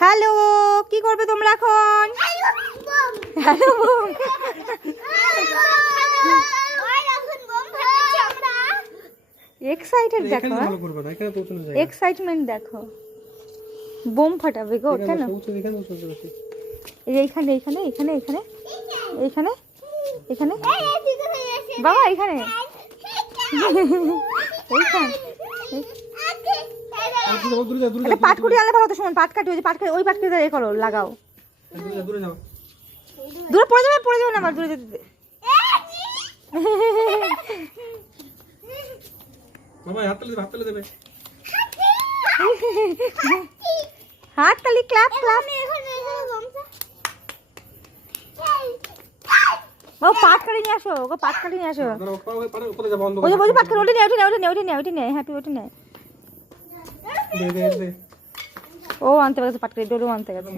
Hello, কি করবে তোমরা এখন? Hello bomb. এক্সাইটেড দেখো, এক্সাইটমেন্ট দেখো। বোম ফাটাবে গো। কেন? এইখানে এইখানে এইখানে এইখানে এইখানে এইখানে বাবা, এইখানে পাটকুটি আনলে ভালো হতো। সময় পাট কাটি, ওই পাট কাটি, ওই পাট কেটে এ করো, লাগাও। দূরে পড়ে যাবে, পড়ে যাবে না আমার, দূরে যেতে। হাত তালি, ক্লাপ ক্লাপ। ও পাট কাটি নিয়ে আসো, ও পাট কাটি নিয়ে আসো। ওই যে পাট কাটি, ওটা নেই, ওটা নেই, ওটা নেই, ওটা নেই, ওটা নেই, হ্যাপি, ওটা নেই। ও আনতে পারছে পাট কাটি, ডোরও আনতে গেছে।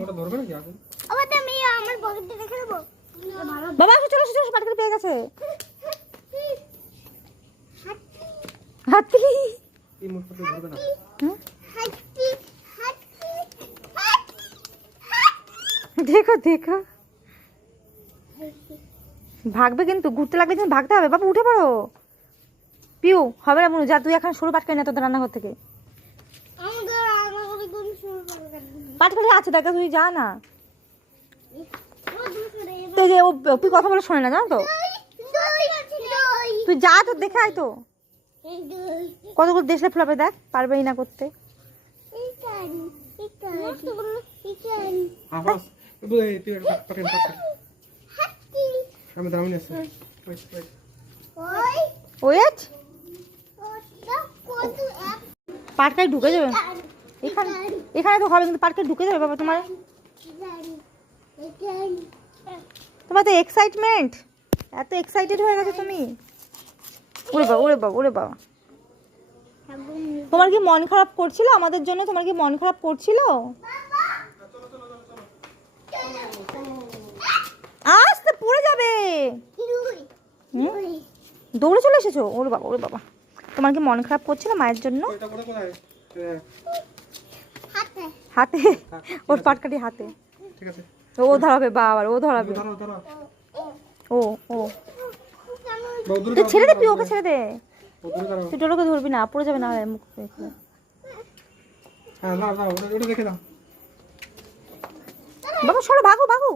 বাবা আসো, চলো চলো, পাট কাটি পেয়ে গেছে। হাতি দেখো দেখো, ভাগবে কিন্তু, ঘুরতে লাগলে কিন্তু ভাগতে হবে। বাবু উঠে পড়ো। পিউ হবে না মনে, যা তুই এখন সরু পাটকাই না তোদের রান্নাঘর থেকে। পাটকাই আছে দেখা, তুই যা না। তুই যে তুই কথা বলে শোনে না, জানো তো। তুই যা, তো দেখে আয় তো। কতগুলো দেশে ফেলাবে দেখ, পারবেই না করতে। পাটকাই ঢুকে যাবে এখানে, এখানে তো হবে কিন্তু পাটকাই ঢুকে যাবে বাবা। তোমার তোমার তো এক্সাইটমেন্ট, এত এক্সাইটেড হয়ে গেছে তুমি। ওরে বাবা, ওরে বাবা, ওরে বাবা। তোমার কি মন খারাপ করছিল আমাদের জন্য? তোমার কি মন খারাপ করছিল? আস্তে পড়ে যাবে। দৌড়ে চলে এসেছো? ওরে বাবা, ওরে বাবা। তোমার কি মন খারাপ করছিল মায়ের জন্য? হাতে, ওর পাটকাটি হাতে। ও ধরাবে বাবা, ও ধরাবে। ও ও তুই ছেড়ে দে, তুই ওকে ছেড়ে দে। তুই টোলোকে ধরবি না, পড়ে যাবে না মুখ। বাবা সরো, ভাগো ভাগো।